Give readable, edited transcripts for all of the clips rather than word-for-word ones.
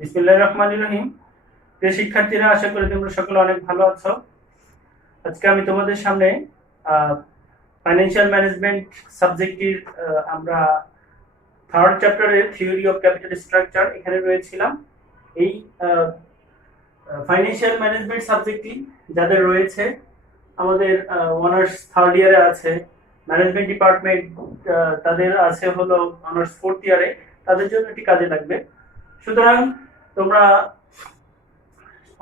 বিসমিল্লাহির রহমানির রহিম। প্রিয় শিক্ষার্থীরা, আশা করি তোমরা সকলে অনেক ভালো আছো। আজকে আমি তোমাদের সামনে ফাইন্যান্সিয়াল ম্যানেজমেন্ট সাবজেক্টের আমরা থার্ড চ্যাপ্টারের থিওরি অফ ক্যাপিটাল স্ট্রাকচার এখানে রয়েছিলাম। এই ফাইন্যান্সিয়াল ম্যানেজমেন্ট সাবজেক্টটি যাদের রয়েছে, আমাদের অনার্স থার্ড ইয়ারে আছে, ম্যানেজমেন্ট ডিপার্টমেন্ট তাদের আছে হলো অনার্স ফোর্থ ইয়ারে, তাদের জন্য এটি কাজে লাগবে। সুতরাং তোমরা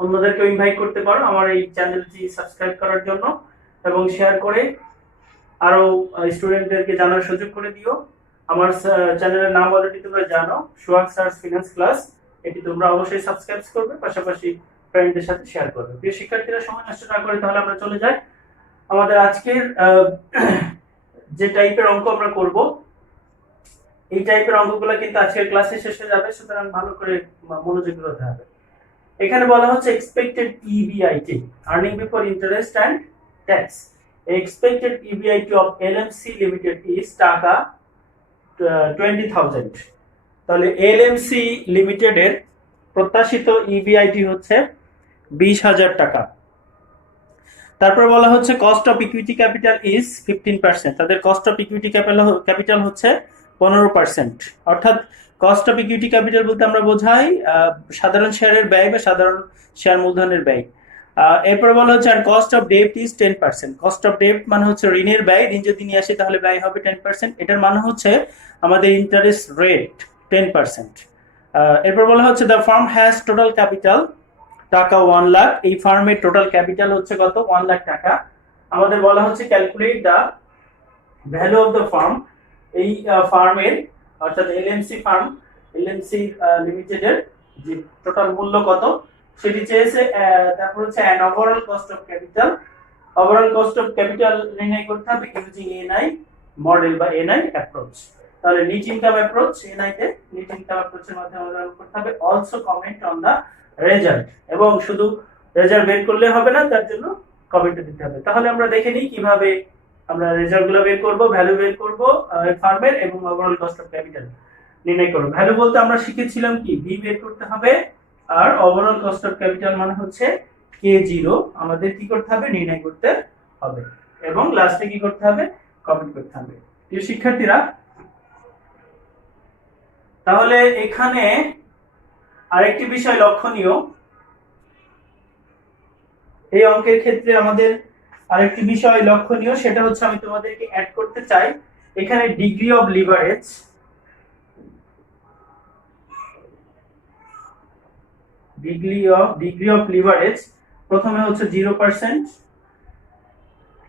অন্যদেরকে ইনভাইট করতে পারো আমার এই চ্যানেলটি সাবস্ক্রাইব করার জন্য, এবং শেয়ার করে আরো স্টুডেন্টদেরকে জানার সুযোগ করে দিও। আমার চ্যানেলের নাম অলরেডি তোমরা জানো, সোহাগ স্যার ফিনান্স ক্লাস। এটি তোমরা অবশ্যই সাবস্ক্রাইব করবে, পাশাপাশি ফ্রেন্ডদের সাথে শেয়ার করবে। প্রিয় শিক্ষার্থীরা, সময় নষ্ট না করে তাহলে আমরা চলে যাই আমাদের আজকের যে টাইপের অঙ্ক আমরা করব। এই টাইপের অঙ্কগুলো কিন্তু আজকের ক্লাসে শেষ হয়ে যাবে, সুতরাং ভালো করে মনোযোগী হতে হবে। এখানে বলা হচ্ছে expected EBIT, earning before interest and tax. Expected EBIT of LMC limited is টাকা 20,000। তাহলে এলএমসি লিমিটেড এর প্রত্যাশিত ইবিআইটি হচ্ছে 20,000 টাকা। তারপর বলা হচ্ছে cost of equity capital is 15%। তাদের কস্ট অফ ইকুইটি ক্যাপিটাল হচ্ছে 15%। অর্থাৎ কস্ট অফ ইকুইটি ক্যাপিটাল বলতে আমরা বোঝাই সাধারণ শেয়ারের ব্যয় বা সাধারণ শেয়ার মূলধনের ব্যয়। এরপর বলা হচ্ছে আর cost of debt is 10%। Cost of debt মানে হচ্ছে ঋণের ব্যয়, ঋণ যদি নিয়ে আসে তাহলে ব্যয় হবে 10%। এটার মানে হচ্ছে আমাদের ইন্টারেস্ট রেট 10%। এরপর বলা হচ্ছে the farm has total capital টাকা 1 লাখ। এই ফার্মের টোটাল ক্যাপিটাল হচ্ছে কত? 1 লাখ টাকা। আমাদের বলা হচ্ছে calculate the value of the farm. এই ফার্মের অর্থাৎ এলএমসি লিমিটেডের যে টোটাল মূল্য কত সেটি চেয়েছে। তারপর হচ্ছে an overall cost of capital. Overall cost of capital নির্ণয় করতে হবে ইউজিং এনআই মডেল বা এনআই অ্যাপ্রোচ। তাহলে নিট ইনকাম অ্যাপ্রোচ, এনআই তে নিট ইনকাম অ্যাপ্রোচের মাধ্যমে আমরা করতে হবে। Also comment on the result, এবং শুধু রেজাল্ট বের করলে হবে না, তার জন্য কমেন্ট দিতে হবে। তাহলে আমরা দেখে নিই কিভাবে আমরা রেজাল্ট গুলো বের করব, ভ্যালু বের করব ফার্মের, এবং ওভারঅল কস্ট অফ ক্যাপিটাল নির্ণয় করব। ভ্যালু বলতে আমরা শিখেছিলাম কি, ভি বের করতে হবে, আর ওভারঅল কস্ট অফ ক্যাপিটাল মানে হচ্ছে K0 আমাদের কি করতে হবে, নির্ণয় করতে হবে, এবং লাস্টে কি করতে হবে, কমেন্ট করতে হবে। প্রিয় শিক্ষার্থীরা, তাহলে এখানে আরেকটি বিষয় লক্ষণীয়, এই অঙ্কের ক্ষেত্রে আমাদের আরেকটি বিষয় লক্ষণীয়, সেটা হচ্ছে আমি তোমাদেরকে অ্যাড করতে চাই এখানে degree of leverage. Degree of leverage প্রথমে হচ্ছে 0%,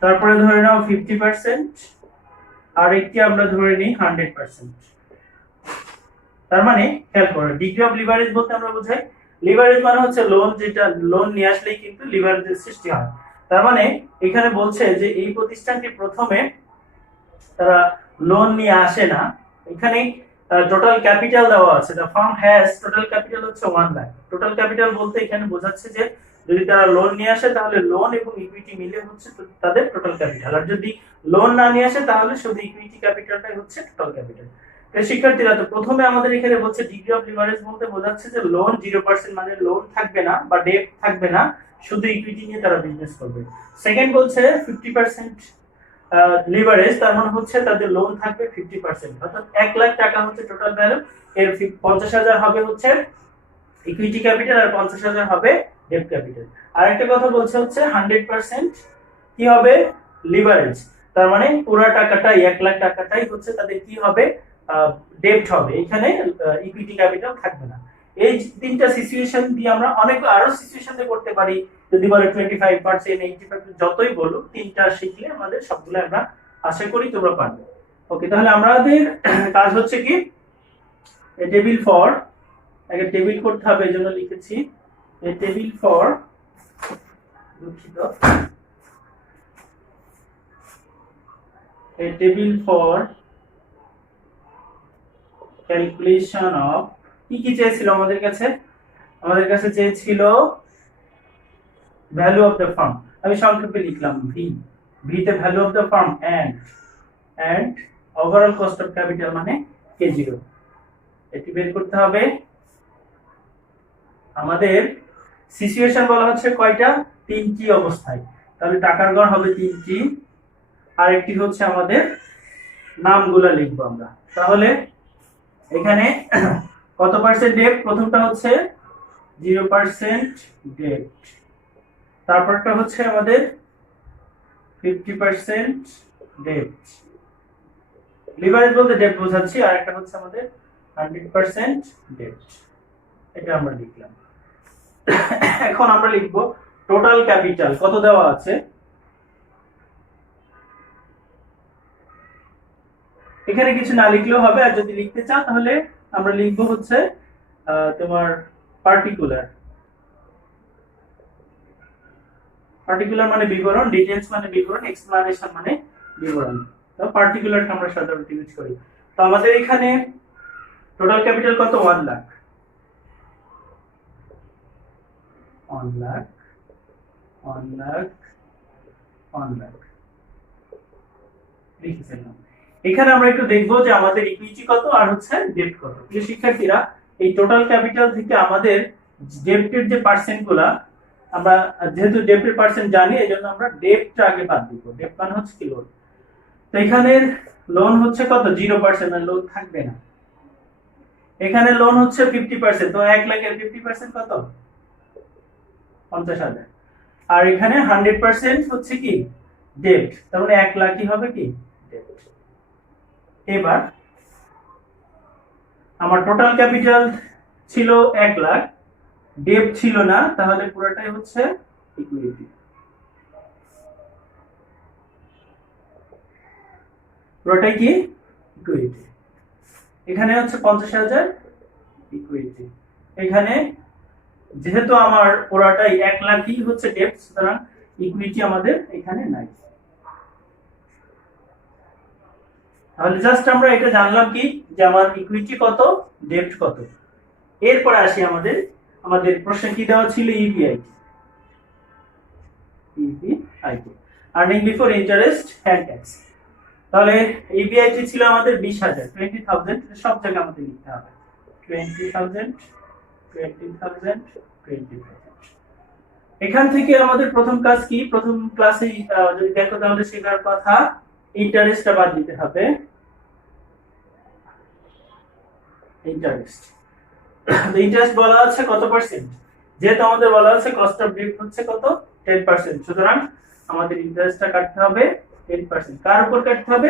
তারপরে ধরে নাও 50%, আর একটি আমরা ধরে নিই 100%। তার মানে খেয়াল করো, ডিগ্রি অফ লিভারেজ বলতে আমরা বোঝাই লিভারেজ মানে হচ্ছে লোন, যেটা লোন নিয়ে আসলেই কিন্তু লিভারেজের সৃষ্টি হয়। তার মানে এখানে বলছে যে এই প্রতিষ্ঠানটি প্রথমে তারা লোন নিয়ে আসে না। এখানে টোটাল ক্যাপিটাল দেওয়া আছে, the farm has total capital হচ্ছে 1 লাখ। টোটাল ক্যাপিটাল বলতে এখানে বোঝাচ্ছে যে যদি তারা লোন নিয়ে আসে তাহলে লোন এবং ইকুইটি মিলে হচ্ছে তাদের টোটাল ক্যাপিটাল, আর যদি লোন না নিয়ে আসে তাহলে শুধু ইকুইটি ক্যাপিটালটাই হচ্ছে টোটাল ক্যাপিটাল। শিক্ষার্থীরা, তো প্রথমে আমাদের এখানে বলছে ডিগ্রি অফ লিভারেজ বলতে বোঝাচ্ছে যে লোন 0%, মানে লোন থাকবে না বা ডেট থাকবে না, শুধু ইকুইটি নিয়ে তারা বিজনেস করবে। সেকেন্ড বলছে 50% লিভারেজ, তার মানে হচ্ছে তাদের লোন থাকবে 50%, অর্থাৎ 1 লাখ টাকা হচ্ছে টোটাল ভ্যালু। এর 50,000 হবে হচ্ছে ইকুইটি ক্যাপিটাল, আর 50,000 হবে ডেট ক্যাপিটাল। আরেকটা কথা বলছে হচ্ছে 100% কি হবে, লিভারেজ। তার মানে পুরো টাকাটাই 1 লাখ টাকাটাই হচ্ছে তাদের কি হবে, ডেট হবে, এখানে ইকুইটি ক্যাপিটাল থাকবে না। এই তিনটা সিচুয়েশন দিয়ে আমরা অনেক আরো সিচুয়েশন দিয়ে করতে পারি, যদি বলে 25%, 80%, যতই বলুক, তিনটা শিখলে আমাদের সবগুলো আমরা আশা করি তোমরা পারবে। ওকে, তাহলে আমাদের কাজ হচ্ছে কি, টেবিল ফর, আগে টেবিল করতে হবে, এজন্য লিখেছি টেবিল ফর, দুঃখিত, টেবিল ফর ক্যালকুলেশন অফ, কি চেয়েছিল আমাদের কাছে? আমাদের কাছে চেয়েছিল ভ্যালু অফ দ্য ফার্ম। আমি সংক্ষেপে লিখলাম ভি তে value of the firm and overall cost of capital মানে K0, এটি বের করতে হবে। আমাদের সিচুয়েশন বলা হচ্ছে কয়টা, তিনটি অবস্থায়। তাহলে টাকার গড় হবে তিনটি, আর একটি হচ্ছে আমাদের নামগুলো লিখবো আমরা। তাহলে এখানে কত পার্সেন্ট ডেট, প্রথমটা হচ্ছে 0% ডেট, তারপরটা হচ্ছে আমাদের 50% ডেট, লিভারেজ বলতে ডেট বোঝাচ্ছি, আর একটা হচ্ছে আমাদের 100% ডেট। এটা আমরা লিখলাম। এখন আমরা লিখবো টোটাল ক্যাপিটাল কত দেওয়া আছে। এখানে কিছু না লিখলেও হবে, আর যদি লিখতে চাও তাহলে আমরা লিখবো হচ্ছে তোমার পার্টিকুলার। পার্টিকুলার মানে বিবরণ, ডিটেইলস মানে বিবরণ, এক্সপ্লানেশন মানে বিবরণ। তো পার্টিকুলারটা আমরা সাধারণত ইউজ করি। তো আমাদের এখানে টোটাল ক্যাপিটাল কত, 1 লাখ। 1 লাখ 1 লাখ 1 লাখ লিখেছিলাম। এখানে আমরা একটু দেখবো যে আমাদের ইকুইটি কত আর হচ্ছে ডেট কত। প্রিয় শিক্ষার্থীরা, এই টোটাল ক্যাপিটাল থেকে আমাদের ডেপ্টের যে পার্সেন্ট গুলা, আমরা যেহেতু ডেপ্টের পার্সেন্ট জানি এই জন্য আমরা ডেপ্টটা আগে বাদ দিব। ডেপ্ট মানে হচ্ছে কি, লোন। তো এখানে লোন হচ্ছে কত, 0%, মানে লোন থাকবে না। এখানে লোন হচ্ছে 50%, তো 1 লাখের 50% কত, 50,000। আর এখানে 100% হচ্ছে কি ডেপ্ট, তার মানে 1 লাখই হবে কি ডেপ্ট। এবার আমার টোটাল ক্যাপিটাল ছিল 1 লাখ, ডেপ্ট ছিল না, তাহলে পুরোটাই হচ্ছে ইকুইটি। পুরোটাই কি ইকুইটি। এখানে হচ্ছে 50,000 ইকুইটি। এখানে যেহেতু আমার পুরোটাই 1 লাখই হচ্ছে ডেপ্ট, সুতরাং ইকুইটি আমাদের এখানে নাই। তাহলে জাস্ট আমরা এটা জানলাম কি, যে আমার ইকুইটি কত, ডেপ্ট কত। এরপরে আসি আমাদের প্রশ্নে কি দেওয়া ছিল, EBIT. EBIT earning before interest and tax. তাহলে ইবিআইটি ছিল আমাদের 20,000, 20,000, সব জায়গায় আমাদের লিখতে হবে 20,000, 20,000, 20,000। এখান থেকে আমাদের প্রথম কাজ কি, প্রথম ক্লাসে যদি দেখো তাহলে শেখার কথা, ইন্টারেস্টটা বাদ দিতে হবে। ইন্টারেস্ট, ইন্টারেস্ট বলা আছে কত পার্সেন্ট, যেহেতু আমাদের বলা আছে কস্ট অফ ডেট হচ্ছে কত, 10%, সুতরাং আমাদের ইন্টারেস্টটা কাটতে হবে 10%। কার উপর কাটতে হবে,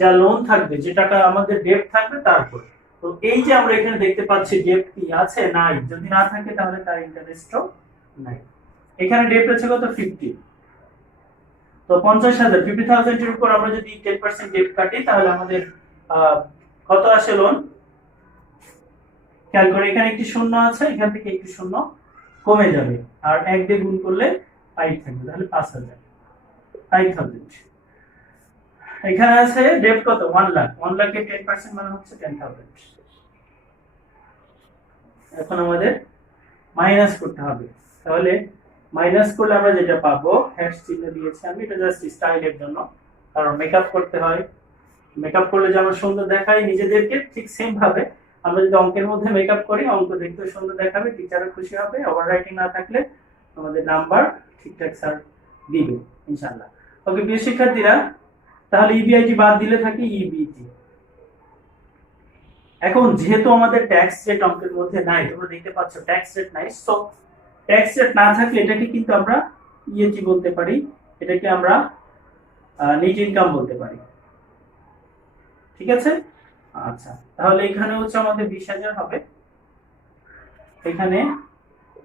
যা লোন থাকবে, যে টাকা আমাদের ডেট থাকবে তার উপর। তো এই যে আমরা এখানে দেখতে পাচ্ছি ডেট কি আছে, নাই, যদি না থাকে তাহলে তার ইন্টারেস্টও নাই। এখানে ডেট আছে কত, 50। তো 50,000, 50,000 এর উপর আমরা যদি 10% ডেট কাটি তাহলে আমাদের কত আসে লোন, খেয়াল করে এখানে একটি শূন্য আছে, এখান থেকে একটি শূন্য কমে যাবে, আর 1 দিয়ে গুণ করলে 5 থাকবে, তাহলে 5,000, 5,000। এখানে আছে ডেট কত, 1 লাখ, 1 লাখের 10% মানে হচ্ছে 10,000। এখন আমাদের মাইনাস করতে হবে। তাহলে মাইনাস করলে আমরা যেটা পাবো, হ্যাশ চিহ্ন দিয়েছি আমি, এটা জাস্ট স্টাইলের জন্য, কারণ মেকআপ করতে হয়। মেকআপ করলে যেমন সুন্দর দেখায় নিজেদেরকে, ঠিক সেম ভাবে আমরা যদি অঙ্কের মধ্যে মেকআপ করি, অঙ্ক দেখতে সুন্দর দেখাবে, টিচারও খুশি হবে, ওভার রাইটিং না থাকলে আমাদের নাম্বার ঠিকঠাক স্যার দিবে ইনশাআল্লাহ। ওকে প্রিয় শিক্ষার্থীরা, তাহলে ইবিআইটি বাদ দিলে থাকে ইবিটি। এখন যেহেতু আমাদের ট্যাক্স রেট অঙ্কের মধ্যে নাই, তোমরা দেখতে পাচ্ছ ট্যাক্স রেট নাই, সো ট্যাক্স রেট না থাকলে এটাকে কিন্তু আমরা ইএটি বলতে পারি, এটাকে আমরা নেট ইনকাম বলতে পারি। ঠিক আছে, আচ্ছা, তাহলে এখানে হচ্ছে আমাদের 20,000 হবে, এখানে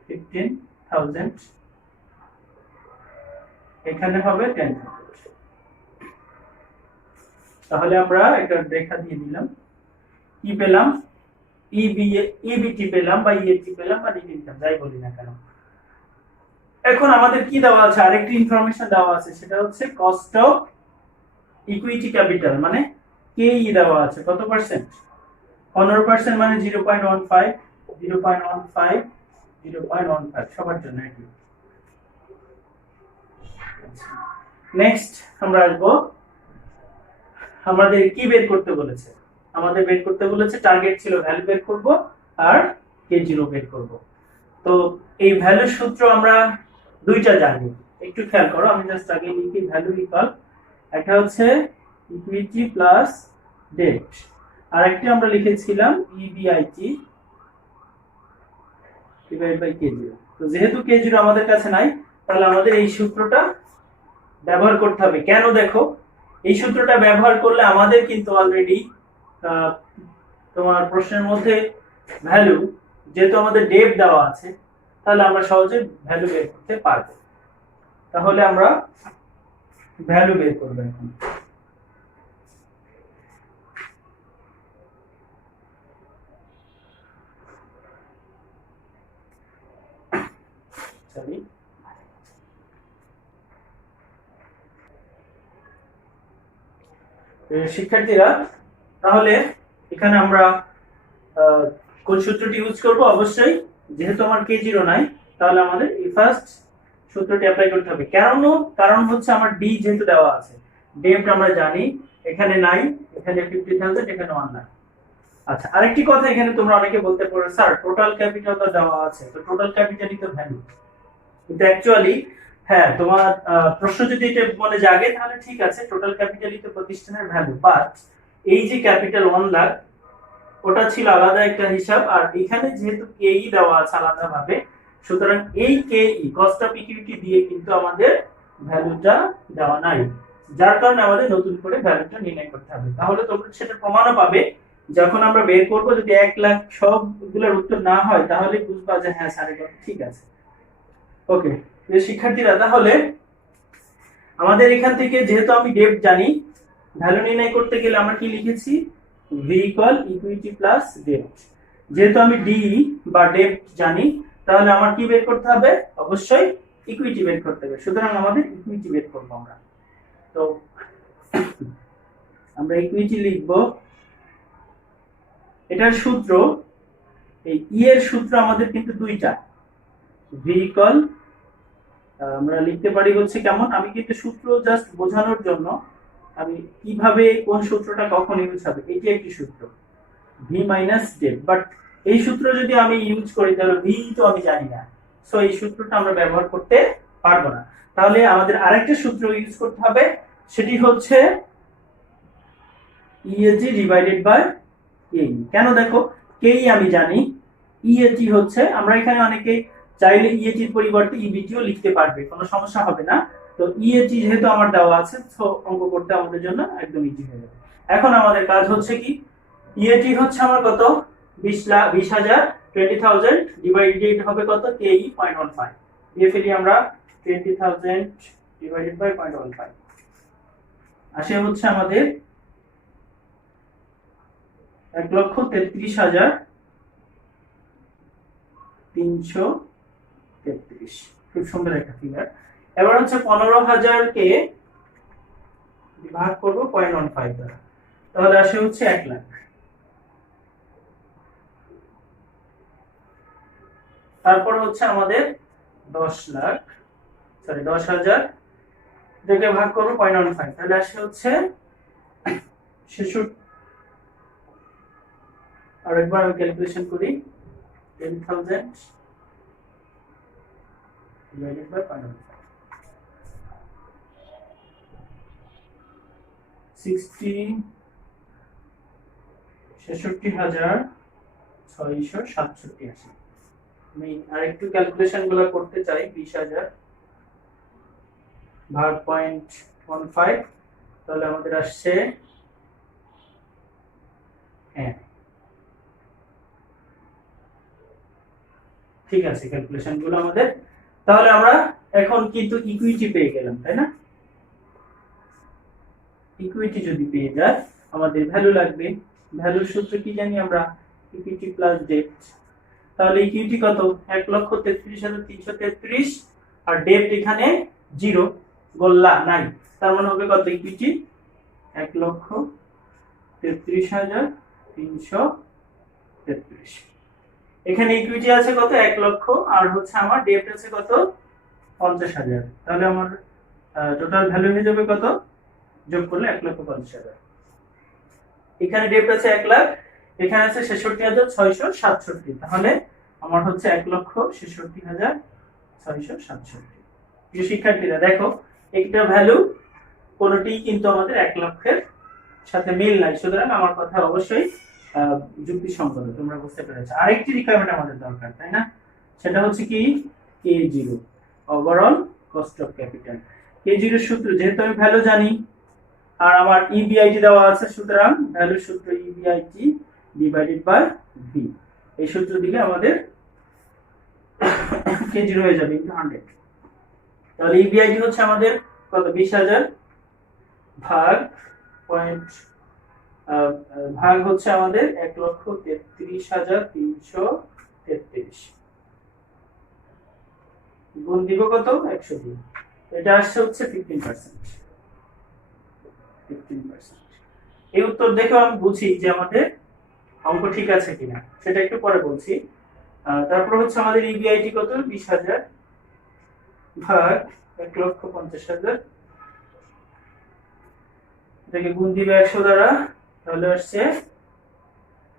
15,000, এখানে হবে 10,000। তাহলে আমরা একটা রেখা দিয়ে দিলাম, কি পেলাম, ইবিটি পেলাম, বা ইএটি পেলাম, বা নেট ইনকাম, যাই বলি না কেন। এখন আমাদের কি দেওয়া আছে, আরেকটি ইনফরমেশন দেওয়া আছে, সেটা হচ্ছে কস্ট অফ ইকুইটি ক্যাপিটাল, মানে কেই দেওয়া আছে কত পার্সেন্ট, 15% মানে 0.15, 0.15, 0.15 সবার জন্য একই। নেক্সট আমরা আসবো, আমাদের কি বের করতে বলেছে, আমাদের বের করতে বলেছে টার্গেট ছিল ভ্যালু বের করব আর K0 বের করব। তো এই ভ্যালুর সূত্র আমরা দুইটা জানি, একটু খেয়াল করো, আমি জাস্ট আগে লিখি ভ্যালু ইকুয়াল, একটা হচ্ছে ইকুইটি প্লাস ডেট, আর একটা আমরা লিখেছিলাম ইবিআইটি ডিভাইড বাই কে0। তো যেহেতু কে0 আমাদের কাছে নাই, তাহলে আমাদের এই সূত্রটা ব্যবহার করতে হবে। কেন দেখো, এই সূত্রটা ব্যবহার করলে আমাদের কিন্তু অলরেডি তোমার প্রশ্নের মধ্যে ভ্যালু, যেহেতু আমাদের ডেপ দেওয়া আছে, তাহলে আমরা সহজে ভ্যালু বের করতে পারবো। তাহলে আমরা ভ্যালু বের করব এখন। শিক্ষার্থীরা, তাহলে এখানে আমরা কোন সূত্রটি ইউজ করব? অবশ্যই যেহেতু আমার কে0 নাই, তাহলে আমাদের এই ফার্স্ট সূত্রটি অ্যাপ্লাই করতে হবে। কারণ হচ্ছে আমার ডি যেহেতু দেওয়া আছে, ডেপ্ট আমরা জানি এখানে নাই, এখানে 50,000, এখানে 1 লাখ। আচ্ছা, আরেকটি কথা, এখানে তোমরা অনেকে বলতে পারো স্যার টোটাল ক্যাপিটাল তো দেওয়া আছে, তো টোটাল ক্যাপিটালই তো ভ্যালু। কিন্তু অ্যাকচুয়ালি হ্যাঁ, তোমার প্রশ্ন যদি এটা মনে জাগে তাহলে ঠিক আছে, টোটাল ক্যাপিটালই তো প্রতিষ্ঠানের ভ্যালু, বাট এই যে ক্যাপিটাল 1 লাখ ওটা ছিল আলাদা একটা হিসাব, আর এখানে যেহেতু কেই দেওয়া আছে আলাদা ভাবে, সুতরাং এই কেই কস্ট অফ ইকুইটি দিয়ে কিন্তু আমাদের ভ্যালুটা দেওয়া নাই, যার কারণে আমাদের নতুন করে ভ্যালুটা নির্ণয় করতে হবে। তাহলে তোমরা সেটা প্রমাণও পাবে যখন আমরা বের করব। যদি 1 লাখ সবগুলোর উত্তর না হয়, তাহলে বুঝবা যে হ্যাঁ স্যারের কথা ঠিক আছে। ওকে শিক্ষার্থীরা, তাহলে আমাদের এখান থেকে যেহেতু আমি ডেপ্ট জানি, ভ্যালু নির্ণয় করতে গেলে আমরা কি লিখেছি? ভি ইকুয়াল ইকুইটি প্লাস ডেপ্ট। যেহেতু আমি ডি বা ডেপ্ট জানি, তাহলে আমার কি বের করতে হবে? অবশ্যই ইকুইটি বের করতে হবে। সুতরাং আমাদের ইকুইটি বের করব আমরা। তো আমরা ইকুইটি লিখব। এটার সূত্র, এই ই এর সূত্র আমাদের কিন্তু দুইটা। ভি ইকুয়াল আমরা লিখতে পারি হচ্ছে কেমন, আমি কিন্তু সূত্র জাস্ট বোঝানোর জন্য আমি কিভাবে কোন সূত্রটা কখন ইউজ হবে, এটি একটি সূত্র, ভি মাইনাস ডেপ। বাট এই সূত্র যদি আমি ইউজ করি তাহলে ভি তো আমি জানি না, সো এই সূত্রটা আমরা ব্যবহার করতে পারবো না। তাহলে আমাদের আরেকটা সূত্র ইউজ করতে হবে, সেটি হচ্ছে ইএজি ডিভাইডেড বাই কেই। কেন দেখো, কেই আমি জানি, ইএজি হচ্ছে, আমরা এখানে অনেকে চাইলে ইএজির পরিবর্তে ইবিটিও লিখতে পারবে, কোনো সমস্যা হবে না। তো ইএজি যেহেতু আমার দেওয়া আছে, তো অঙ্ক করতে আমাদের জন্য একদম ইজি হয়ে যাবে। এখন আমাদের কাজ হচ্ছে কি, ইএজি হচ্ছে আমার কত? 20,000, 20,000 ডিভাইডেড হবে কত? কেই 0.15 দিয়ে ফেলি আমরা, 20,000 ডিভাইডেড বাই 0.15 আসে হচ্ছে আমাদের 1,33,333। খুব সুন্দর একটা ফিগার। এবার হচ্ছে 15,000 কে ভাগ করব 0.15 দ্বারা, তাহলে আসে হচ্ছে 1 লাখ। তারপর হচ্ছে আমাদের 10,000 থেকে ভাগ করব 0.15, তাহলে আসে হচ্ছে 66। আরেকবার আমি ক্যালকুলেশন করি, 10,000 divided by 0.15, 66,667 আসে। আমি আরেকটু ক্যালকুলেশন গুলো করতে চাই, 20,000 ভাগ 0.15, তাহলে আমাদের আসছে, হ্যাঁ ঠিক আছে ক্যালকুলেশন গুলো আমাদের। তাহলে আমরা এখন কিন্তু ইকুইটি পেয়ে গেলাম, তাই না? ইকুইটি যদি পেয়ে যায়, আমাদের ভ্যালু লাগবে। ভ্যালুর সূত্র কি জানি আমরা? ইকুইটি প্লাস ডেপ্ট। তাহলে ইকুইটি কত? 1,33,333, আর ডেপ্ট এখানে 0, গোল্লা নাই, তার মানে হবে কত? ইকুইটি 1,33,333। এখানে ইকুইটি আছে কত? 1 লক্ষ, আর হচ্ছে আমার ডেপ্ট আছে কত? 50,000। তাহলে আমার টোটাল ভ্যালু হয়ে যাবে কত? যোগ করলে 1,50,000। এখানে ডেপ্ট আছে 1 লাখ, এখানে আছে 66,667, তাহলে আমার হচ্ছে 1,66,667। প্রিয় শিক্ষার্থীরা দেখো, একটা ভ্যালু কোনোটি কিন্তু আমাদের 1 লক্ষের সাথে মিল নাই, সুতরাং আমার কথা অবশ্যই যুক্তিসঙ্গত। তোমরা বুঝতে পেরেছো। আরেকটি রিকোয়ারমেন্ট আমাদের দরকার, তাই না? সেটা হচ্ছে কি K0, overall cost of capital. K0 সূত্র যেহেতু আমি ভ্যালু জানি আর আমার ইবিআইটি দেওয়া আছে, সুতরাং ভ্যালু সূত্র ইবিআইটি ডিভাইডেড বাই ভি, এই সূত্র দিলে আমাদের K0 হয়ে যাবে ইনটু 100। তাহলে ইবিআইটি হচ্ছে আমাদের কত, 20,000 ভাগ পয়েন্ট ভাগ হচ্ছে আমাদের 1,33,333 গুণ দিব কত, 102। এটা আসছে হচ্ছে 15%। এই উত্তর দেখে আমি বুঝি যে আমাদের অঙ্ক ঠিক আছে কিনা, সেটা একটু পরে বলছি। তারপর হচ্ছে আমাদের ইবিআইটি কত, 20,000 ভাগ 1,50,000, এটাকে গুণ দিবে 100 দ্বারা, তাহলে আসছে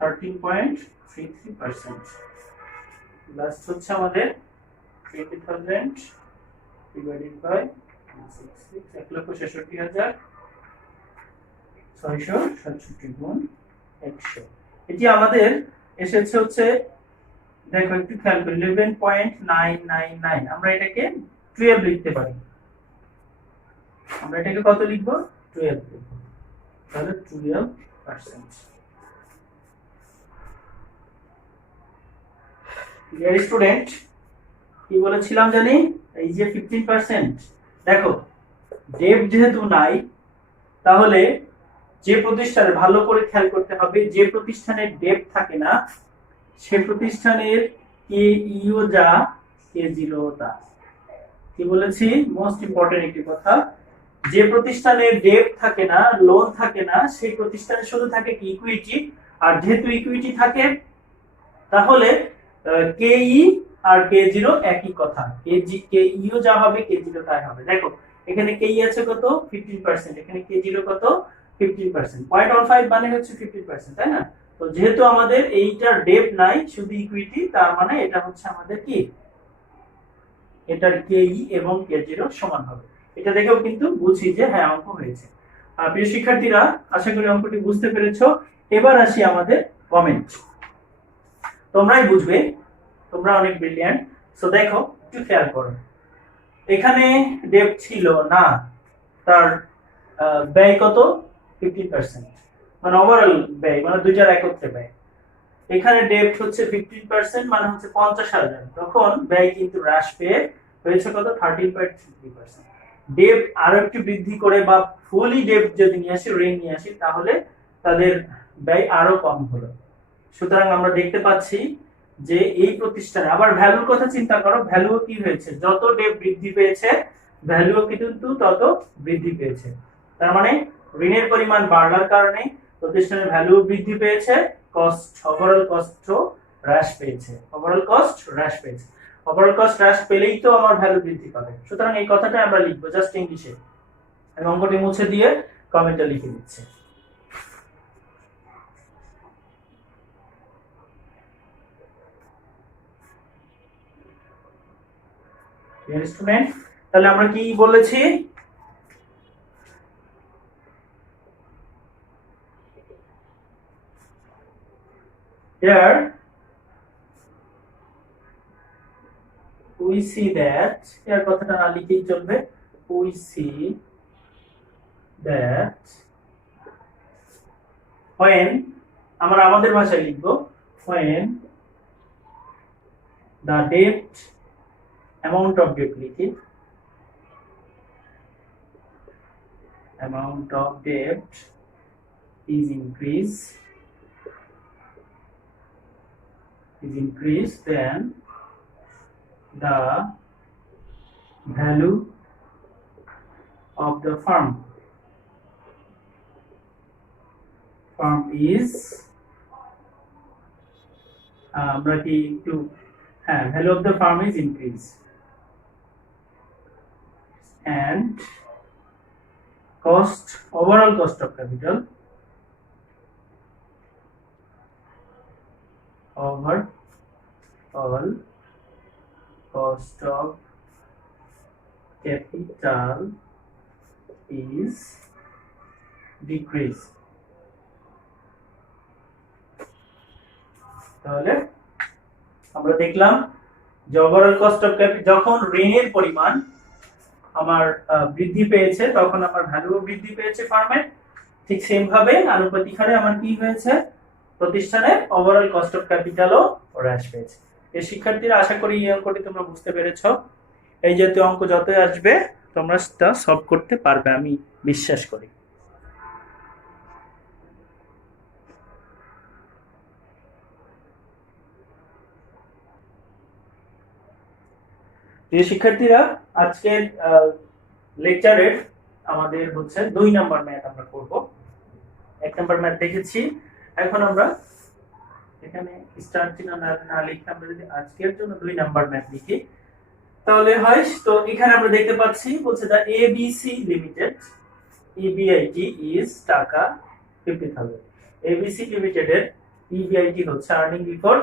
13.33%। লাস্ট হচ্ছে আমাদের 20,000 ডিভাইডেড বাই 1,66,667 গুণ 100। এটি আমাদের এসেছে হচ্ছে, দেখো একটু খেয়াল করি, 11.999। আমরা এটাকে 12 লিখতে পারি। আমরা এটাকে কত লিখবো, 12 লিখবো। তাহলে 12%। ডিয়ার স্টুডেন্ট, কি বলেছিলাম জানি, এই যে 15%, দেখো ডেট যেহেতু নাই, তাহলে যে প্রতিষ্ঠানের, ভালো করে খেয়াল করতে হবে, যে প্রতিষ্ঠানের ডেট থাকে না সে প্রতিষ্ঠানের K-ইও যা K-0 তা। কি বলেছি, মোস্ট ইম্পর্টেন্ট একটি কথা, যে প্রতিষ্ঠানের ডেট থাকে না, লোন থাকে না, সেই প্রতিষ্ঠানে শুধু থাকে কি, ইকুইটি। আর যেহেতু ইকুইটি থাকে, তাহলে K-ই আর K-0 একই কথা, K-ইও যা হবে K-0 তাই হবে। দেখো এখানে K-ই আছে কত, 15%, এখানে K-0 কত, 15%। 0.15 মানে হচ্ছে 15%, তাই না? তো যেহেতু আমাদের এইটার ডেট নাই, শুধু ইকুইটি, তার মানে এটা হচ্ছে আমাদের কি, এটার K-ই এবং K-0 সমান হবে। এটা দেখেও কিন্তু বুঝি যে হ্যাঁ অঙ্ক হয়েছে। আর প্রিয় শিক্ষার্থীরা, আশা করি অঙ্কটি বুঝতে পেরেছো। এবার আসি আমাদের কমেন্ট। তোমরাই বুঝবে, তোমরা অনেক ব্রিলিয়ান্ট। সো দেখো একটু খেয়াল করো, এখানে ডেট ছিল না, তার ব্যয় কত, 15%, মানে ওভারঅল ব্যয়, মানে দুইটার একত্রে ব্যয়। এখানে ডেট হচ্ছে 15%, মানে হচ্ছে 50,000, তখন ব্যয় কিন্তু হ্রাস পেয়ে হয়েছে কত, 13.3%। ডেট আরো একটু বৃদ্ধি করে বা ফুলি ডেট যদি নিয়ে আসি, ঋণ নিয়ে আসি, তাহলে তাদের ব্যয় আরো কম হলো। সুতরাং আমরা দেখতে পাচ্ছি যে এই প্রতিষ্ঠানে, আবার ভ্যালুর কথা চিন্তা করো, ভ্যালুও কি হয়েছে, যত ডেট বৃদ্ধি পেয়েছে ভ্যালুও কিন্তু তত বৃদ্ধি পেয়েছে। তার মানে ঋণের পরিমাণ বাড়ার কারণে প্রতিষ্ঠানের ভ্যালু বৃদ্ধি পেয়েছে, কস্ট, ওভারঅল কস্ট হ্রাস পেয়েছে, ওভারঅল কস্ট হ্রাস পেয়েছে। ওভারঅল কস্ট হ্রাস পেলেই তো আমার ভ্যালু বৃদ্ধি পাবে। সুতরাং এই কথাটা আমরা লিখবো জাস্ট ইংলিশে। আমি অঙ্কটি মুছে দিয়ে কমেন্টে লিখে দিচ্ছি। স্টুডেন্ট, তাহলে আমরা কি বলেছি, here we see that, এর কথাটা না লিখেই চলবে, we see that when, আমরা আমাদের ভাষায় লিখবো, when the debt, amount of debt লিখি, amount of debt is increased, then the value of the firm is আমরা কি একটু, হ্যাঁ, value of the firm is increased and cost, overall cost of capital, overall all cost of capital is decreased. তাহলে আমরা দেখলাম যে overall cost of capital যখন ঋণের পরিমাণ আমার বৃদ্ধি পেয়েছে তখন আমার ভ্যালুও বৃদ্ধি পেয়েছে ফার্মের, ঠিক সেম ভাবে আনুপাতিক হারে আমার কি হয়েছে প্রতিষ্ঠানের ওভারঅল কস্ট অফ ক্যাপিটালও হ্রাস পেয়েছে। এই শিক্ষার্থীরা আশা করি এই অঙ্কটি তোমরা বুঝতে পেরেছো। এই জাতীয় অঙ্ক যতই আসবে তোমরা তা সলভ করতে পারবে আমি বিশ্বাস করি। প্রিয় শিক্ষার্থীরা, আজকের লেকচারের আমাদের হচ্ছে 2 নাম্বার ম্যাথ আমরা করব। 1 নাম্বার ম্যাথ দেখেছি, এখন আমরা এখানে স্টার চিহ্ন না লিখে আমরা যদি আজকের জন্য 2 নাম্বার ম্যাথ লিখি তাহলে হয়। তো এখানে আমরা দেখতে পাচ্ছি বলছে the ABC limited EBIT is টাকা 50,000। এবিসি লিমিটেডের ইবিআইটি হচ্ছে earning before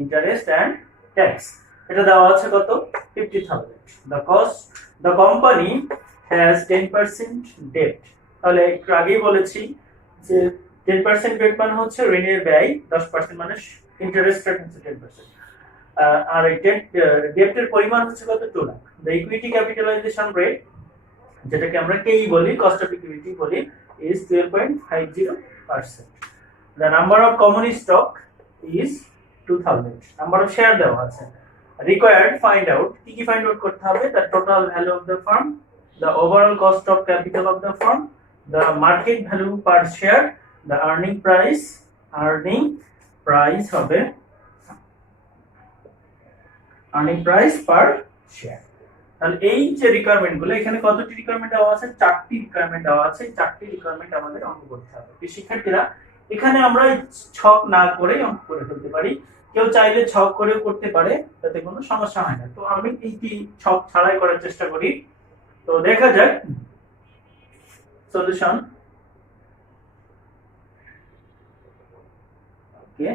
interest and tax, এটা দেওয়া আছে কত 50,000। the company has 10% debt। তাহলে একটু আগেই বলেছি যে 10% debt মানে হচ্ছে ঋণের ব্যয়, 10% মানে ইন্টারেস্ট রেট হচ্ছে 10%। আর এই ডেপ্টের পরিমাণ হচ্ছে কত 2 lakh. the equity capitalization rate যেটাকে আমরা কেই বলি, কস্ট অফ ইকুইটি বলি, is 12.50%। the number of common stock is 2000। Number of share দেওয়া আছে। required find out, কি ফাইন্ড আউট করতে হবে, the total value of the firm, the overall cost of capital of the firm, the market value per share, the earning price হবে earning price per share। তাহলে এই যে requirement গুলো, এখানে কতটি রিকোয়ারমেন্ট দেওয়া আছে, 4টি রিকোয়ারমেন্ট দেওয়া আছে। 4টি রিকোয়ারমেন্ট আমাদের অঙ্ক করতে হবে। এই শিক্ষার্থীরা, এখানে আমরা ছক না করে অঙ্ক করে ফেলতে পারি, কেউ চাইলে ছক করেও করতে পারে, তাতে কোনো সমস্যা হয় না। তো আমি এইটি ছক ছাড়াই করার চেষ্টা করি। তো দেখা যাক সলিউশন। ওকে,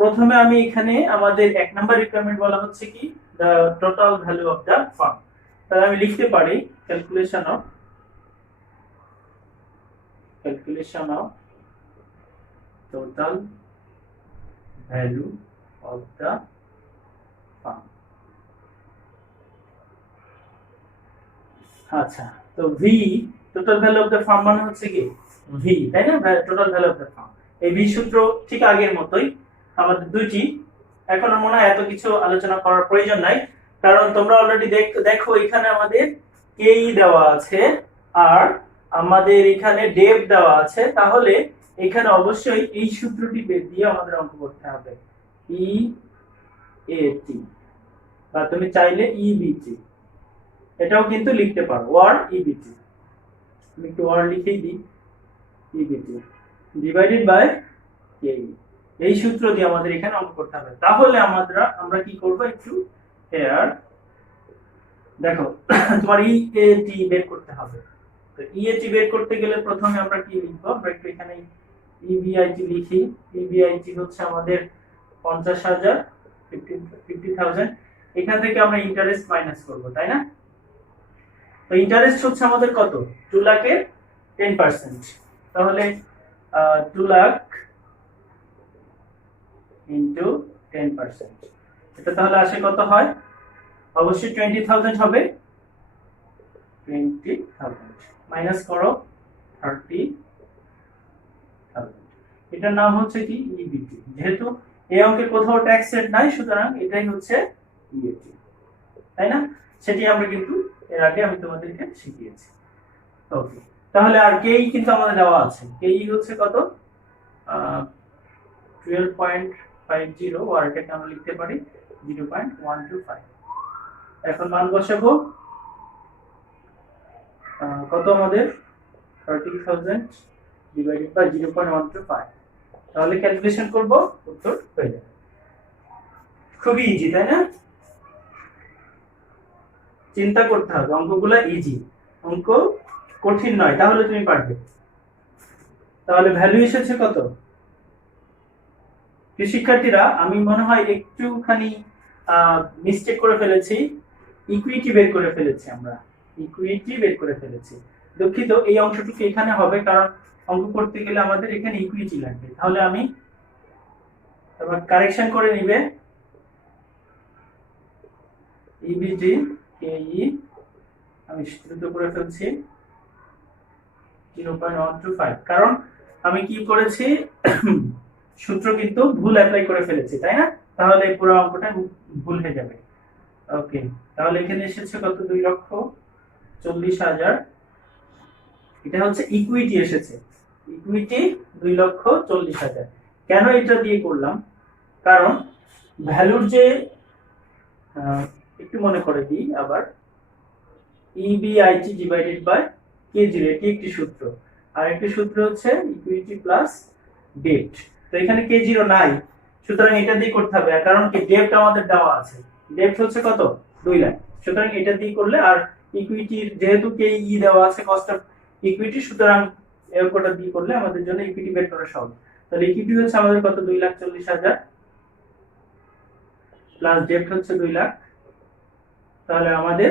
প্রথমে আমি এখানে আমাদের 1 নাম্বার রিকোয়ারমেন্ট বলা হচ্ছে কি the total value of the firm। তাহলে আমি লিখতে পারি calculation of total value of the firm। আচ্ছা, তো V total value of the farm মানে হচ্ছে কি ভি, তাই না, total value of the farm. এই ভি সূত্র ঠিক আগের মতোই আমাদের দুইটি, এখন মনে হয় এত কিছু আলোচনা করার প্রয়োজন নাই, কারণ তোমরা অলরেডি দেখো এখানে আমাদের কেই দেওয়া আছে আর আমাদের এখানে ডেপ দেওয়া আছে। তাহলে এখানে অবশ্যই এই সূত্রটি বের দিয়ে আমাদের অঙ্ক করতে হবে, ই এ টি, বা তুমি চাইলে ইবিটি এটাও কিন্তু লিখতে পারো, ওয়ার ইবিটি। আমি একটু ওয়ার লিখেই দিই, ইবিটি ডিভাইডেড বাই কেই। এই সূত্র দিয়ে আমাদের এখানে অঙ্ক করতে হবে। তাহলে আমরা কি করব, একটু হেয়ার দেখো তোমার ইএটি বের করতে হবে। তো ইএটি বের করতে গেলে প্রথমে আমরা কি লিখব, আমরা একটু এখানে ইবিআইটি লিখি। ইবিআইটি হচ্ছে আমাদের 50,000, 50,000। এখান থেকে আমরা ইন্টারেস্ট মাইনাস করব, তাই না। তো ইন্টারেস্ট হচ্ছে আমাদের কত, 2 লাখের 10%। তাহলে 2 লাখ ইনটু 10%, এটা তাহলে আসে কত হয়, অবশ্যই 20,000 হবে। 20,000 মাইনাস করো 30,000, এটার নাম হচ্ছে কি ইবিটি। যেহেতু এই অঙ্কের কোথাও ট্যাক্স রেট নাই, সুতরাং এটাই হচ্ছে ইবিটি, তাই না। সেটি আমরা কিন্তু এর আগে আমি তোমাদেরকে শিখিয়েছি। ওকে, তাহলে আর কেই কিন্তু আমাদের দেওয়া আছে, কেই হচ্ছে কত 12.50, আর এটাকে আমরা লিখতে পারি 0.125। এখন মান বসাবো, কত আমাদের 30,000 ডিভাইডেড বাই 0.125। তাহলে ক্যালকুলেশন করব, উত্তর হয়ে যাবে। খুবই ইজি, তাই না। চিন্তা করতে হবে, অঙ্কগুলো ইজি, অঙ্ক কঠিন নয়, তাহলে তুমি পারবে। তাহলে ভ্যালু এসেছে কত প্রিয় শিক্ষার্থীরা, আমি মনে হয় একটুখানি মিস্টেক করে ফেলেছি, ইকুইটি বের করে ফেলেছি। আমরা ইকুইটি বের করে ফেলেছি, দুঃখিত। এই অংশটুকু এখানে হবে, কারণ অঙ্ক করতে গেলে আমাদের এখানে ইকুইটি লাগবে। তাহলে আমি এবার কারেকশন করে নিবে, ইবিটি কেই আমি দ্রুত করে ফেলছি 0.125, কারণ আমি কি করেছি সূত্র কিন্তু ভুল অ্যাপ্লাই করে ফেলেছি, তাই না? তাহলে পুরো অঙ্কটা ভুল হয়ে যাবে। ওকে, তাহলে এখানে এসেছে কত? 2,40,000। এটা হচ্ছে ইকুইটি এসেছে, ইকুইটি 2,40,000। কেন এটা দিয়ে করলাম? কারণ ভ্যালুর যে একটু মনে করে দিই আবার, ইবিআইটি ডিভাইডেড বাই কেজি, এটি একটি সূত্র। আর একটি সূত্র হচ্ছে ইকুইটি প্লাস ডেট। তো এখানে K0 নাই, সুতরাং এটা দিয়ে করতে হবে। কারণ কি, ডেট আমাদের দেওয়া আছে, ডেট হচ্ছে কত? 2 লাখ। সুতরাং এটা দিয়ে করলে, আর ইকুইটির যেহেতু কেই দেওয়া আছে কস্ট অফ ইকুইটি, সুতরাং এরকমটা দিয়ে করলে আমাদের জন্য ইকুইটি বের করা সহজ। তাহলে ইকুইটি হচ্ছে আমাদের কত? 2,40,000 প্লাস ডেট হচ্ছে 2 লাখ। তাহলে আমাদের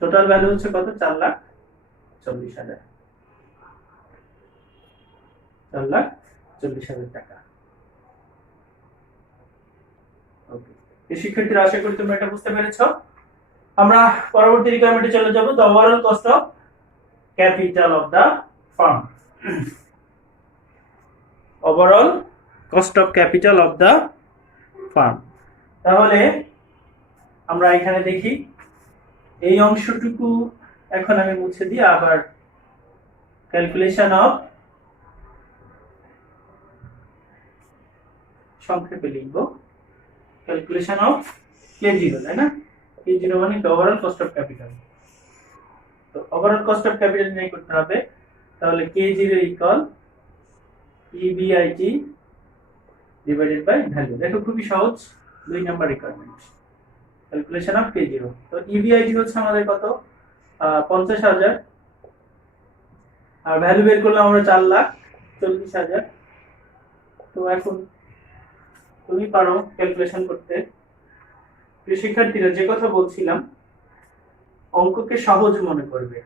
টোটাল ভ্যালু হচ্ছে কত? 4,40,000, 4,40,000 টাকা। ওকে, শিক্ষার্থীরা, আশা করি তোমরা এটা বুঝতে পেরেছো। আমরা পরবর্তী রিকোয়ারমেন্টে চলে যাব, the overall cost of capital of the farm. Overall cost of capital of the farm. তাহলে আমরা এখানে দেখি, এই অংশটুকু এখন আমি মুছে দিই, আবার ক্যালকুলেশন অফ, সংক্ষেপে লিখবো ক্যালকুলেশন অফ K0, তাই না? K0 মানে ওভারঅল কস্ট অফ ক্যাপিটাল। তো ওভারঅল কস্ট অফ ক্যাপিটাল নিয়ে করতে হবে। তাহলে K0 equal EBIT divided by value. দেখো, খুবই সহজ, 2 number requirement, calculation of K0। তো ইবিআইটি হচ্ছে আমাদের কত? 50,000, আর ভ্যালু বের করলাম আমরা 4,40,000। তো এখন তুমি পারো ক্যালকুলেশন করতে। প্রিয় শিক্ষার্থীরা, যে কথা বলছিলাম, অঙ্ককে সহজ মনে করবে।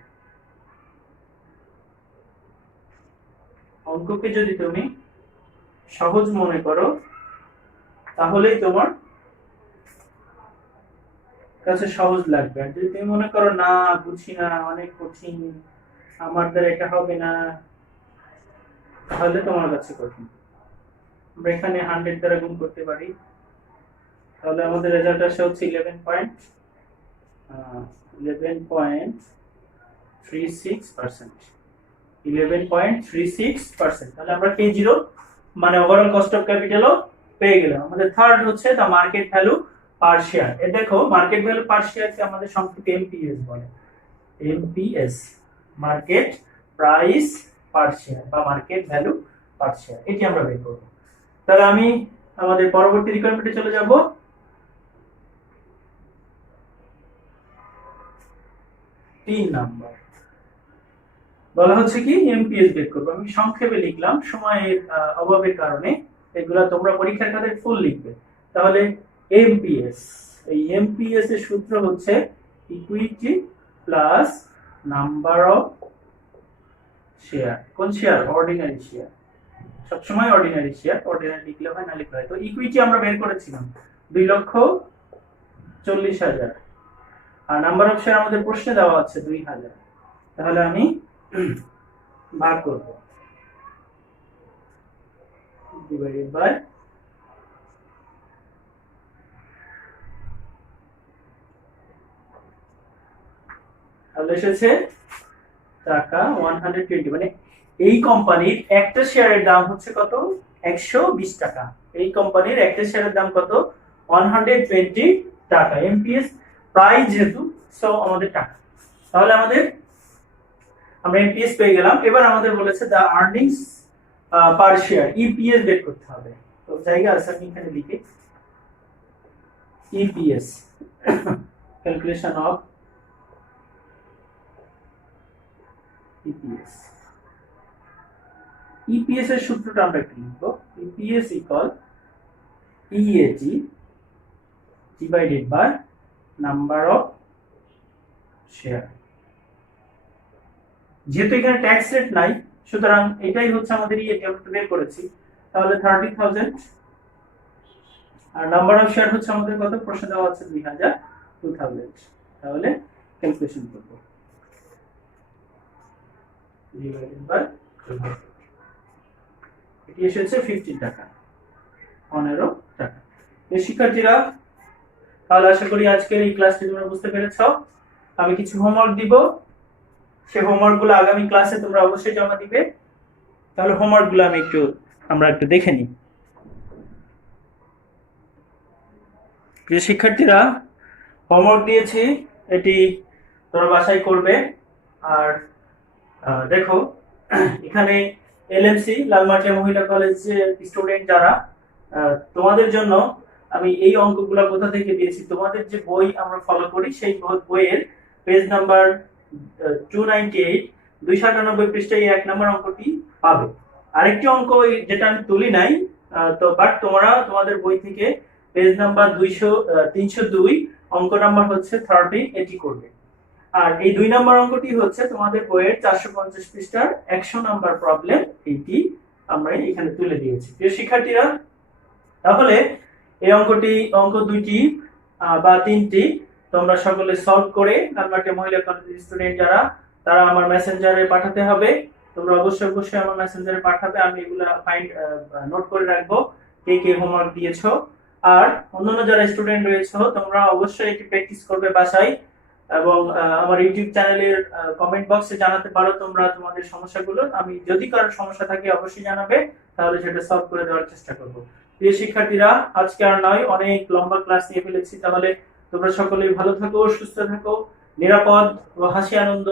অঙ্ককে যদি তুমি সহজ মনে করো, তাহলেই তোমার কাছে সহজ লাগবে। আর যদি তুমি মনে করো না, বুঝি না, অনেক কঠিন, আমার দ্বারা এটা হবে না, তাহলে তোমার কাছে কঠিন। আমরা এখানে 100 দ্বারা গুণ করতে পারি, তাহলে আমাদের রেজাল্ট আসে হচ্ছে 11.36%। 11.36%। তাহলে আমরা K0 মানে ওভারঅল কস্ট অফ ক্যাপিটালও পেয়ে গেলাম। আমাদের থার্ড হচ্ছে the market value per share. এই দেখো, মার্কেট ভ্যালু পার শেয়ারকে আমাদের সংক্ষেপে এমপিএস বলে। Amps, market price per share বা মার্কেট ভ্যালু পার শেয়ার, এটি আমরা বের করব। তাহলে আমি আমাদের পরবর্তী রিকোয়ারমেন্টে চলে যাব। 3 নাম্বার বলা হচ্ছে কি, এমপিএস বের করব। আমি সংক্ষেপে লিখলাম সময়ের অভাবের কারণে, এগুলা তোমরা পরীক্ষার খাতায় ফুল লিখবে। তাহলে এমপিএস, এই এমপিএস এর সূত্র হচ্ছে equity plus number of share. কোন শেয়ার? Ordinary share. সবসময় অর্ডিনারি শেয়ার, অর্ডিনারি লিখলে হয় না লিখলে হয়। তো ইকুইটি আমরা বের করেছিলাম 2,40,000, আর নাম্বার অফ শেয়ার আমাদের প্রশ্নে দেওয়া আছে 2,000। তাহলে আমি ভাগ করব, ডিভাইডেড বাই তাহলে এসেছে টাকা 120। মানে এই কোম্পানির একটা শেয়ারের দাম হচ্ছে কত? 120 টাকা। এই কোম্পানির একটা শেয়ারের দাম কত? 120 টাকা। এমপিএস প্রাইস যেহেতু, সো আমাদের টাকা। তাহলে আমরা এমপিএস পেয়ে গেলাম। এবার আমাদের বলেছে দা আর্নিংস পার শেয়ার, ইপিএস বের করতে হবে। তো জায়গা আছে, আমি এখানে লিখি EPS, calculation of EPS. EPS এর সূত্রটা আমরা একটু লিখবো। EPS equal EAT divided by number of share। যেহেতু এখানে ট্যাক্স রেট নাই, সুতরাং এটাই হচ্ছে আমাদের EAT, আমরা বের করেছি। তাহলে 30,000 আর নাম্বার অফ শেয়ার হচ্ছে আমাদের কত, প্রশ্ন দেওয়া আছে 2000। তাহলে ক্যালকুলেশন করব ডিভাইডেড বাই 200, এটি এসেছে 15 টাকা, 15 টাকা। এই শিক্ষার্থীরা, তাহলে আশা করি আজকের এই ক্লাসটি তোমরা বুঝতে পেরেছো। আমি কিছু হোমওয়ার্ক দিব, সেই হোমওয়ার্কগুলো আগামী ক্লাসে তোমরা অবশ্যই জমা দিবে। তাহলে হোমওয়ার্কগুলো আমরা একটু দেখে নিই। প্রিয় শিক্ষার্থীরা, হোমওয়ার্ক দিয়েছি, এটি তোমরা বাসায় করবে। আর দেখো, এখানে এলএমসি লালমাটিয়া মহিলা কলেজের স্টুডেন্ট যারা, তোমাদের জন্য আমি এই অঙ্কগুলো কোথা থেকে দিয়েছি, তোমাদের যে বই আমরা ফলো করি সেই বইয়ের পেজ নাম্বার 298 298 পৃষ্ঠায় 1 নম্বর অঙ্কটি পাবে। আরেকটি অঙ্ক যেটা আমি তুলি নাই, তো বাট তোমরা তোমাদের বই থেকে পেজ নাম্বার 302 অঙ্ক নাম্বার হচ্ছে 30 এটি করবে। আর এই 2 নম্বর অঙ্কটি হচ্ছে তোমাদের বইয়ের 450 পৃষ্ঠার 100 নম্বর প্রবলেম, এটি আমরা এখানে তুলে দিয়েছি। প্রিয় শিক্ষার্থীরা, তাহলে এই অঙ্ক দুইটি বা তিনটি তোমরা সকলে সলভ করে লালমাটিয়া মহিলা কলেজের স্টুডেন্ট যারা, তারা আমার মেসেঞ্জারে পাঠাতে হবে। তোমরা অবশ্যই আমার মেসেঞ্জারে পাঠাবে, আমি এগুলা নোট করে রাখবো কে কে হোমওয়ার্ক দিয়েছো। আর অন্যান্য যারা স্টুডেন্ট রয়েছে, তোমরা অবশ্যই এটি প্র্যাকটিস করবে বাসায়, এবং আমার ইউটিউব চ্যানেলের কমেন্ট বক্সে জানাতে পারো তোমরা তোমাদের সমস্যাগুলো। আমি যদি কারো সমস্যা থাকে অবশ্যই জানাবে, তাহলে সেটা সলভ করে দেওয়ার চেষ্টা করব। প্রিয় শিক্ষার্থীরা, আজকে আর নয়, অনেক লম্বা ক্লাস নিয়ে ফেলেছি। তাহলে তোমরা সকলেই ভালো থাকো, সুস্থ থাকো, নিরাপদ ও হাসি আনন্দ